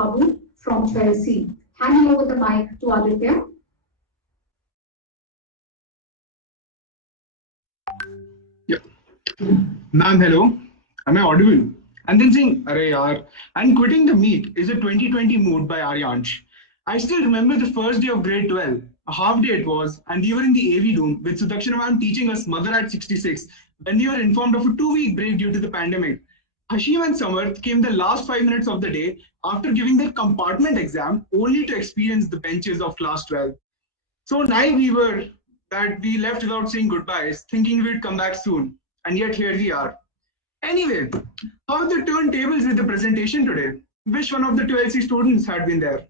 Kabu from XII. Handing over the mic to Aditya. Yeah. Ma'am, hello. Am I audible? And then saying, Arey yaar, and quitting the meet is a 2020 mood by Aryansh. I still remember the first day of grade 12. A half day it was, and we were in the AV room with Sudakshana ma'am teaching us Mother at 66 when we were informed of a 2-week break due to the pandemic. Hashim and Samarth came the last 5 minutes of the day after giving their compartment exam only to experience the benches of class 12. So naive we were that we left without saying goodbyes, thinking we'd come back soon. And yet here we are. Anyway, how the turntables with the presentation today? Wish one of the 12C students had been there.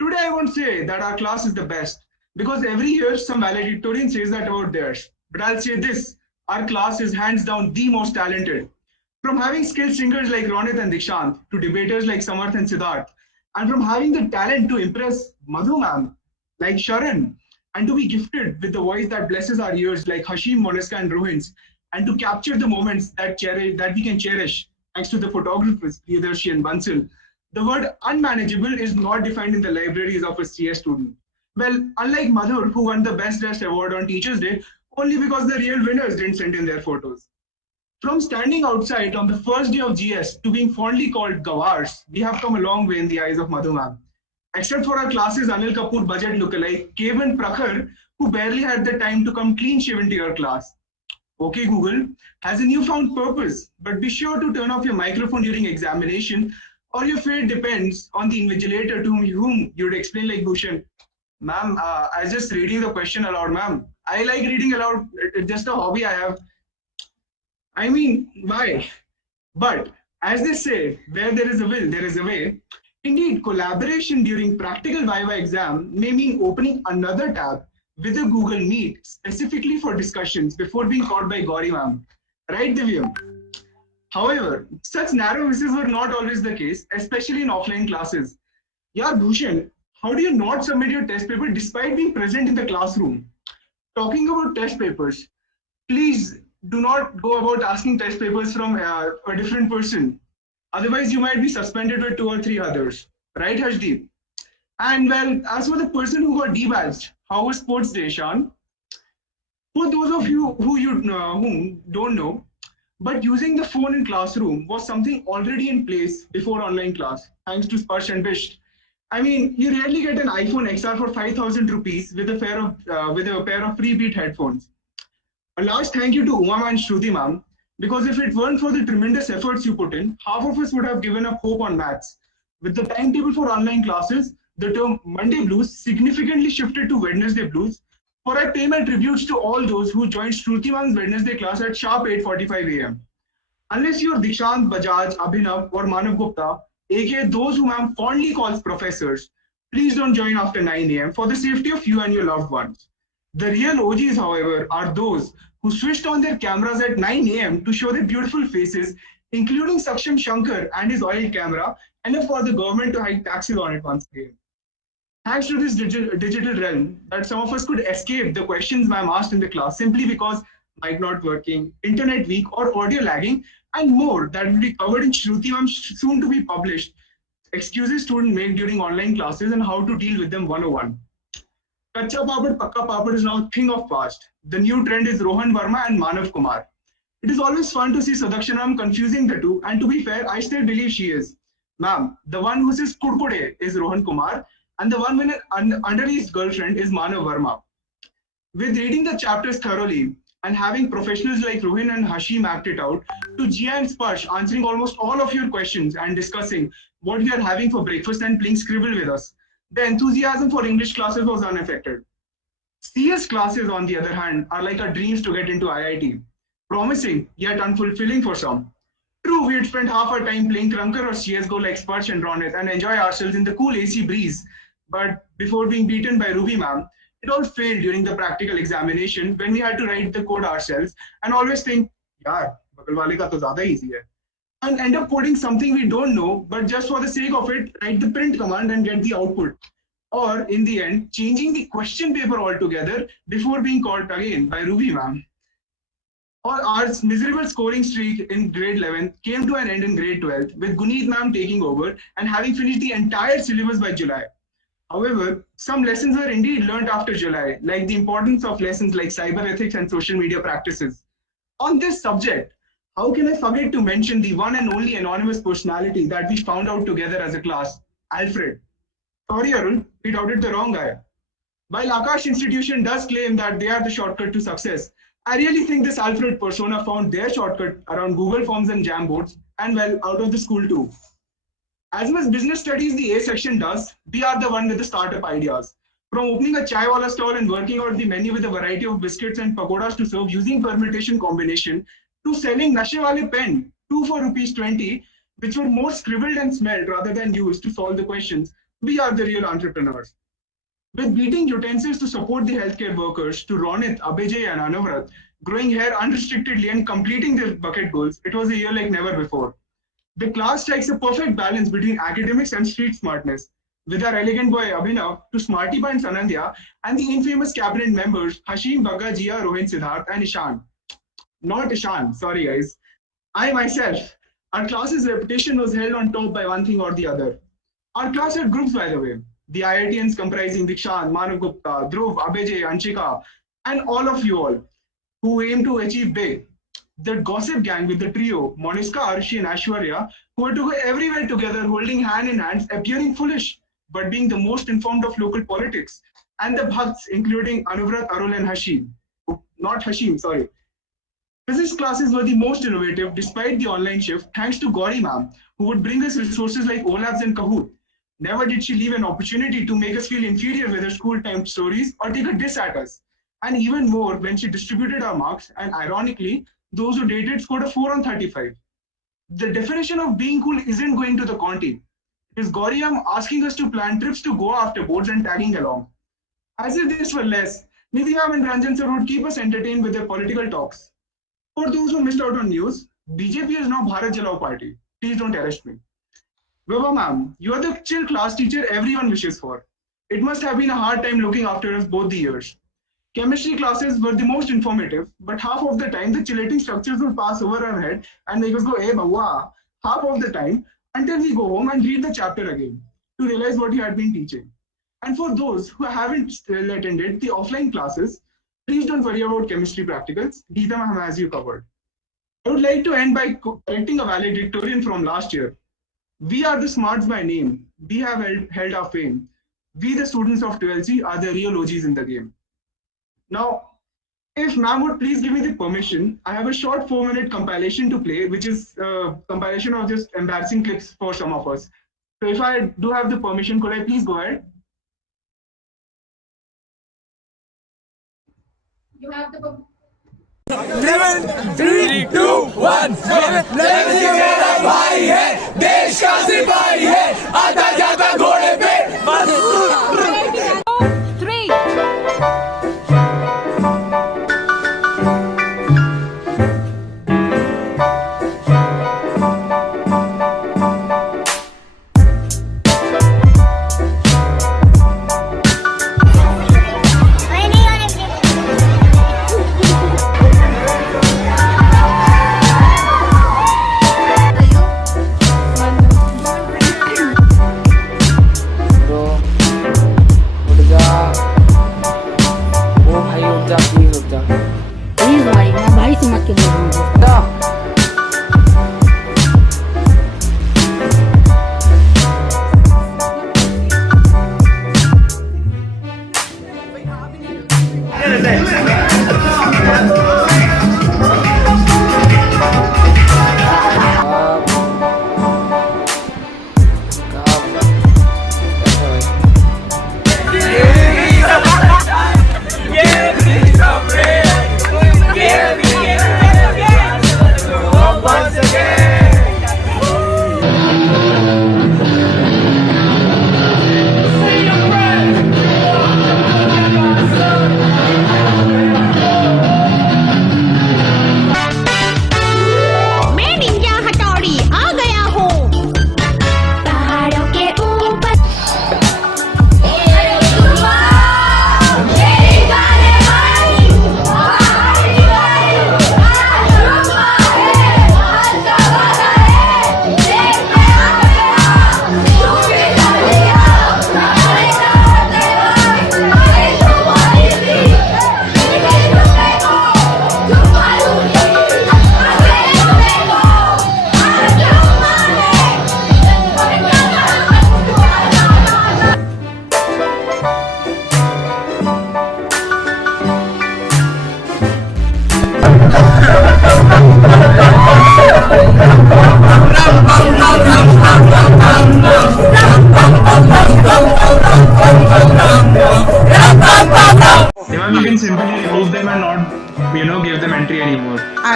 Today I won't say that our class is the best, because every year some valedictorian says that about theirs. But I'll say this, our class is hands down the most talented. From having skilled singers like Ronit and Dikshant, to debaters like Samarth and Siddharth, and from having the talent to impress Madhu ma'am, like Sharan, and to be gifted with the voice that blesses our ears like Hashim, Moneska and Rohin's, and to capture the moments that we can cherish, thanks to the photographers, Priyadarshi and Bansal. The word unmanageable is not defined in the libraries of a CS student. Well, unlike Madhur, who won the Best Dressed Award on Teachers' Day, only because the real winners didn't send in their photos. From standing outside on the first day of GS to being fondly called Gawars, we have come a long way in the eyes of Madhu ma'am. Except for our classes Anil Kapoor budget lookalike, Kevan Prakhar, who barely had the time to come clean shaven to your class. Okay, Google has a newfound purpose, but be sure to turn off your microphone during examination, or your fate depends on the invigilator to whom you would explain like Bhushan. Ma'am, I was just reading the question aloud, ma'am. I like reading aloud. It's just a hobby I have. I mean, why? But as they say, where there is a will, there is a way. Indeed, collaboration during practical Viva exam may mean opening another tab with a Google Meet specifically for discussions before being caught by Gauri ma'am. Right, Divyam? However, such narrow misses were not always the case, especially in offline classes. Yeah, Bhushan, how do you not submit your test paper despite being present in the classroom? Talking about test papers, please do not go about asking test papers from a different person. Otherwise, you might be suspended with 2 or 3 others. Right, Hashdeep? And well, as for the person who got debadged, how was sports day, Sean? For those of you whom don't know, but using the phone in classroom was something already in place before online class, thanks to Sparsh and Bisht. I mean, you rarely get an iPhone XR for 5,000 rupees with a pair of free-beat headphones. A large thank you to Uma and Shruti ma'am, because if it weren't for the tremendous efforts you put in, half of us would have given up hope on maths. With the timetable for online classes, the term Monday Blues significantly shifted to Wednesday Blues, for I pay my tributes to all those who joined Shruti ma'am's Wednesday class at sharp 8:45 a.m. Unless you're Dikshant, Bajaj, Abhinav or Manav Gupta, aka those whom ma'am fondly calls professors, please don't join after 9 a.m. for the safety of you and your loved ones. The real OGs, however, are those who switched on their cameras at 9 a.m. to show their beautiful faces, including Saksham Shankar and his oil camera, enough for the government to hike taxes on it once again. Thanks to this digital realm, that some of us could escape the questions ma'am asked in the class simply because mic not working, internet weak or audio lagging, and more that will be covered in Shruti ma'am's soon to be published excuses students make during online classes and how to deal with them 101. Kacha Papad, Pakka Papad is now a thing of past. The new trend is Rohan Verma and Manav Kumar. It is always fun to see Sudakshana ma'am confusing the two, and to be fair, I still believe she is. Ma'am, the one who says Kurkude is Rohan Kumar, and the one with an underneath girlfriend is Manav Verma. With reading the chapters thoroughly and having professionals like Rohin and Hashim act it out, to Jia and Sparsh answering almost all of your questions and discussing what we are having for breakfast and playing Scribble with us, the enthusiasm for English classes was unaffected. CS classes, on the other hand, are like our dreams to get into IIT, promising yet unfulfilling for some. True, we had spent half our time playing Krunker or CSGO like Sparsh and Ronit and enjoy ourselves in the cool AC breeze. But before being beaten by Ruby ma'am, it all failed during the practical examination when we had to write the code ourselves and always think, yaar, bagal wale ka to zyada easy hai. And end up coding something we don't know, but just for the sake of it, write the print command and get the output. Or in the end, changing the question paper altogether before being caught again by Ruby ma'am. Our miserable scoring streak in grade 11 came to an end in grade 12 with Guneet ma'am taking over and having finished the entire syllabus by July. However, some lessons were indeed learnt after July, like the importance of lessons like cyber ethics and social media practices. On this subject, how can I forget to mention the one and only anonymous personality that we found out together as a class, Alfred? Sorry, Arun, we doubted the wrong guy. While Akash Institution does claim that they are the shortcut to success, I really think this Alfred persona found their shortcut around Google Forms and Jamboards, and well, out of the school too. As much business studies the A section does, we are the one with the startup ideas. From opening a chai wala stall and working out the menu with a variety of biscuits and pakoras to serve using permutation combination, to selling nashe wale pen, 2 for rupees 20, which were more scribbled and smelled rather than used to solve the questions, we are the real entrepreneurs. With beating utensils to support the healthcare workers, to Ronit, Abhijay, and Anuvrat, growing hair unrestrictedly and completing their bucket goals, it was a year like never before. The class strikes a perfect balance between academics and street smartness, with our elegant boy Abhinav to Smarty and Sanandhya and the infamous cabinet members Hashim, Bagga, Jia, Rohin, Siddharth, and Ishan. Not Ishan, sorry guys. I myself, our class's reputation was held on top by one thing or the other. Our class had groups, by the way. The IITians comprising Dikshant, Manav Gupta, Dhruv, Abhijay, Anshika, and all of you all who aim to achieve big. The gossip gang with the trio, Monisca, Arshi, and Ashwarya, who were to go everywhere together, holding hand in hands, appearing foolish, but being the most informed of local politics. And the Bhakts, including Anuvrat, Arul, and Hashim. Not Hashim, sorry. Physics classes were the most innovative despite the online shift, thanks to Gauri ma'am, who would bring us resources like OLabs and Kahoot. Never did she leave an opportunity to make us feel inferior with her school-timed stories or take a diss at us. And even more when she distributed our marks, and ironically, those who dated scored a 4 on 35. The definition of being cool isn't going to the Conti. It is Gauriam asking us to plan trips to Goa after boards and tagging along. As if this were less, Nidhi and Ranjan sir would keep us entertained with their political talks. For those who missed out on news, BJP is now Bharat Jalao Party. Please don't arrest me. Vibha ma'am, you are the chill class teacher everyone wishes for. It must have been a hard time looking after us both the years. Chemistry classes were the most informative, but half of the time the chillating structures would pass over our head and make us go, hey, bawa, half of the time until we go home and read the chapter again to realize what you had been teaching. And for those who haven't still attended the offline classes, please don't worry about chemistry practicals. Geeta ma'am has you covered. I would like to end by correcting a valedictorian from last year. We are the smarts by name. We have held our fame. We, the students of 12C, are the real OGs in the game. Now, if ma'am would please give me the permission, I have a short 4-minute compilation to play, which is a compilation of just embarrassing clips for some of us. So if I do have the permission, could I please go ahead? You have the 11, 3, 2, 1, मेरा भाई है, देश का सिपाही है, आता जाता घोड़े पे बस 3 1, 2, 3.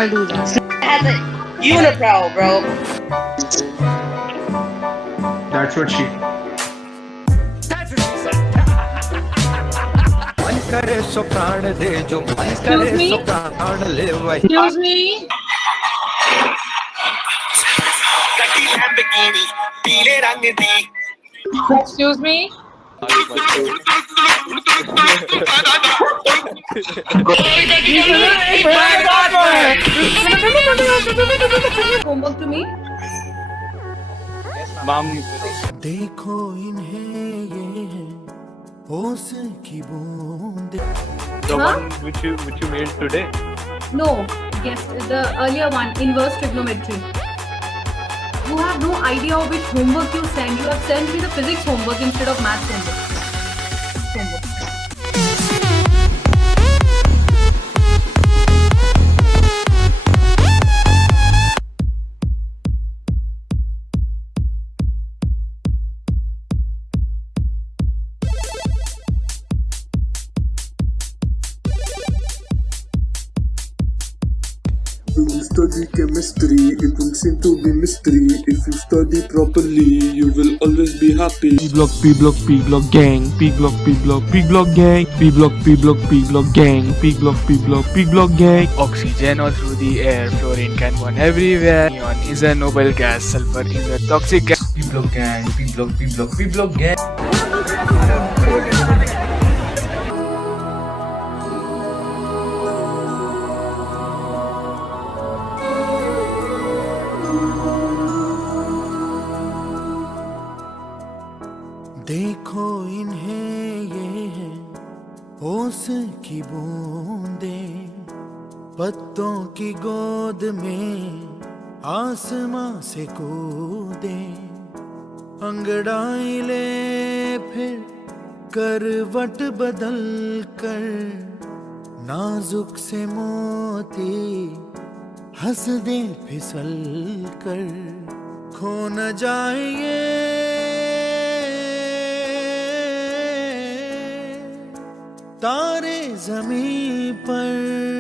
I'll do that. Has a unibrow, bro. That's what she. That's what she said. मन करे सो प्राण दे जो मन करे सो प्राण ले वही Excuse me. कटी लैम्बोर्गिनी पीले रंग दी Excuse me. Homework to me. देखो इन्हें ये है होश की बूंदें The Huh? one which you made today. No, yes, the earlier one, inverse trigonometry. You have no idea of which homework you send. You have sent me the physics homework instead of maths homework. When you study chemistry, it will seem to be mystery. If you study properly, you will always be happy. P block, P block, P block gang. P block, P block, P block gang. P block, P block, P block gang. P block, P block, P block gang. Oxygen all through the air, fluorine can burn everywhere. Neon is a noble gas, sulfur is a toxic gas. P block gang P block P block P block gang देखो इन्हें ये है होश की बूंदें पत्तों की गोद में आसमां से कूदे अंगड़ाई ले फिर करवट बदल कर नाजुक से मोती हंस दे फिसल कर खो न जाए तारे जमीन पर